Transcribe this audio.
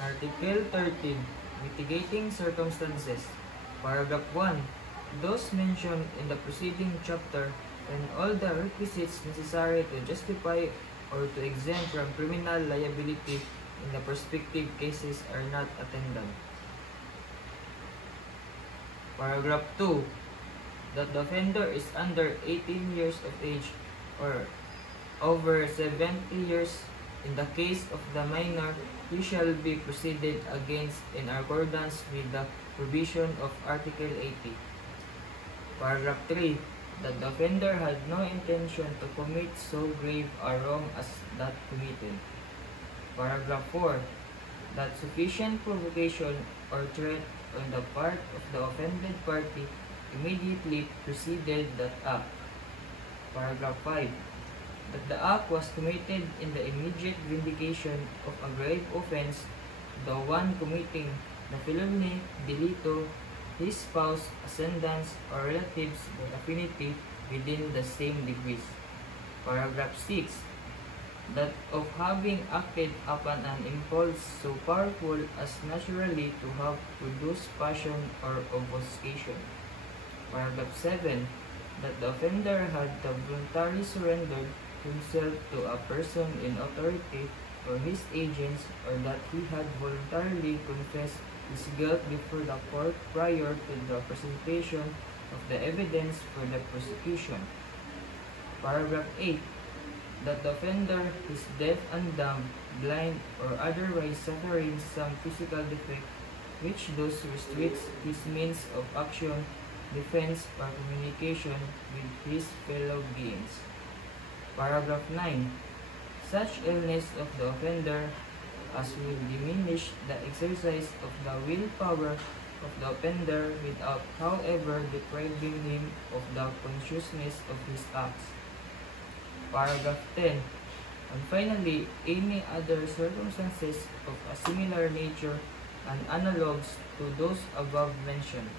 Article 13. Mitigating circumstances. Paragraph 1. Those mentioned in the preceding chapter and all the requisites necessary to justify or to exempt from criminal liability in the prospective cases are not attendant. Paragraph 2. That the offender is under 18 years of age or over 70 years. In the case of the minor, he shall be proceeded against in accordance with the provision of Article 80. Paragraph 3. That the offender had no intention to commit so grave a wrong as that committed. Paragraph 4. That sufficient provocation or threat on the part of the offended party immediately preceded that act. Paragraph 5. That the act was committed in the immediate vindication of a grave offense, the one committing the felony delito, his spouse, ascendants, or relatives by affinity within the same degrees. Paragraph 6. That of having acted upon an impulse so powerful as naturally to have produced passion or obfuscation. Paragraph 7. That the offender had voluntarily surrendered himself to a person in authority or his agents, or that he had voluntarily confessed his guilt before the court prior to the presentation of the evidence for the prosecution. Paragraph 8. That the offender is deaf and dumb, blind, or otherwise suffering some physical defect which thus restricts his means of action, defense, or communication with his fellow beings. Paragraph 9. Such illness of the offender as will diminish the exercise of the willpower of the offender without, however, depriving him of the consciousness of his acts. Paragraph 10. And finally, any other circumstances of a similar nature and analogues to those above mentioned